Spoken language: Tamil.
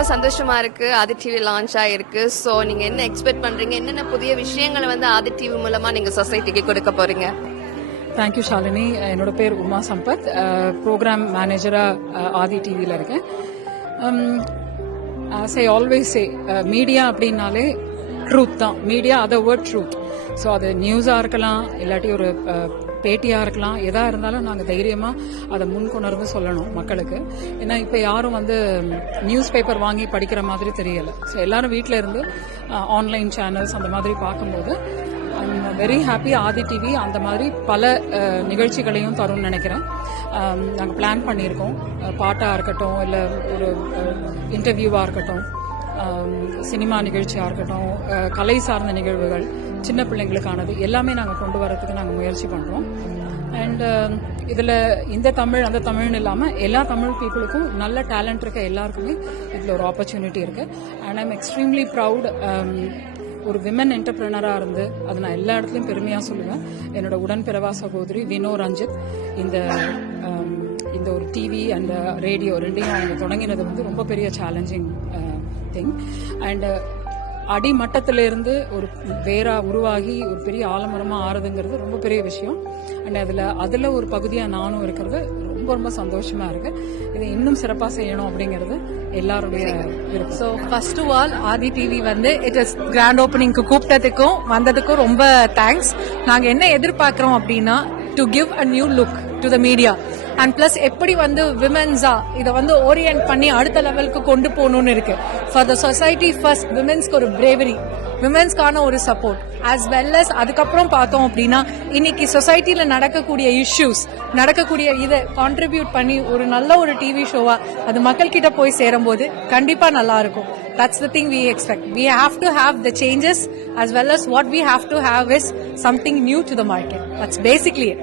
ரொம்ப சந்தோஷமா இருக்கு. ஆதி டிவி லான்ச் ஆயிருக்கு. ஸோ நீங்க என்ன எக்ஸ்பெக்ட் பண்றீங்க? என்னென்ன புதிய விஷயங்களை வந்து ஆதி டிவி மூலமா நீங்க சொசைட்டிக்கு கொடுக்க போறீங்க? தேங்க்யூ ஷாலினி. என்னோட பேர் உமா சம்பத். ப்ரோக்ராம் மேனேஜரா ஆதி டிவியில் இருக்கேன். as I always say, media அப்படின்னாலே ட்ரூத் தான். Media other word truth. So அது நியூஸாக இருக்கலாம், இல்லாட்டி ஒரு பேட்டியாக இருக்கலாம், எதாக இருந்தாலும் நாங்கள் தைரியமாக அதை முன்கொணர்ந்து சொல்லணும் மக்களுக்கு. ஏன்னா இப்போ யாரும் வந்து நியூஸ் பேப்பர் வாங்கி படிக்கிற மாதிரி தெரியலை. ஸோ எல்லாரும் வீட்டில் இருந்து ஆன்லைன் சேனல்ஸ் அந்த மாதிரி பார்க்கும்போது I'm very happy. Aadhi TV அந்த மாதிரி பல நிகழ்ச்சிகளையும் தரும்னு நினைக்கிறேன். நாங்கள் பிளான் பண்ணியிருக்கோம். பாட்டாக இருக்கட்டும், இல்லை ஒரு இன்டர்வியூவாக இருக்கட்டும், சினிமா நிகழ்ச்சியாக இருக்கட்டும், கலை சார்ந்த நிகழ்வுகள், சின்ன பிள்ளைங்களுக்கானது எல்லாமே நாங்கள் கொண்டு வரதுக்கு நாங்கள் முயற்சி பண்ணுறோம். அண்ட் இதில் இந்த தமிழ் அந்த தமிழ்னு இல்லாமல் எல்லா தமிழ் பீப்புளுக்கும் நல்ல டேலண்ட் இருக்க எல்லாருக்குமே இதில் ஒரு ஆப்பர்ச்சுனிட்டி இருக்குது. And I'm extremely proud. ஒரு விமன் என்டர்பிரினராக இருந்து அதை நான் எல்லா இடத்துலையும் பெருமையாக சொல்லுவேன். என்னோட உடன்பிறவா சகோதரி வினோ ரஞ்சித் இந்த ஒரு டிவி அண்ட் ரேடியோ ரெண்டையும் அவங்க தொடங்கினது வந்து ரொம்ப பெரிய சேலஞ்சிங் திங். அண்ட் அடிமட்டத்திலிருந்து ஒரு வேறா உருவாகி ஒரு பெரிய ஆலமரமாக ஆறுதுங்கிறது ரொம்ப பெரிய விஷயம். அண்ட் அதில் ஒரு பகுதியாக நானும் இருக்கிறது ரொம்ப ரொம்ப சந்தோஷமா இருக்கு. இதை இன்னும் சிறப்பாக செய்யணும் அப்படிங்கிறது எல்லாருடைய விருப்பம். So first of all Aadhi TV வந்து இட் இஸ் கிராண்ட் ஓப்பனிங்க்கு கூப்பிட்டதுக்கும் வந்ததுக்கும் ரொம்ப தேங்க்ஸ். நாங்கள் என்ன எதிர்பார்க்குறோம் அப்படின்னா to give a new look to the media. And plus எப்படி வந்து விமென்ஸா இதை வந்து ஓரியன்ட் பண்ணி அடுத்த லெவலுக்கு கொண்டு போகணும்னு இருக்கு. ஃபார் த சொசைட்டி ஃபர்ஸ்ட், விமென்ஸ்க்கு ஒரு பிரேவரி, விமென்ஸ்க்கான ஒரு சப்போர்ட், ஆஸ் வெல் அஸ் அதுக்கப்புறம் பார்த்தோம் அப்படின்னா இன்னைக்கு சொசைட்டில நடக்கக்கூடிய இஷ்யூஸ், நடக்கக்கூடிய இதை கான்ட்ரிபியூட் பண்ணி ஒரு நல்ல ஒரு டிவி ஷோவா அது மக்கள் கிட்ட போய் சேரும் போது கண்டிப்பா நல்லா இருக்கும். That's the thing we expect. We have to have the changes as well as what we have to have is something new to the market. That's basically it.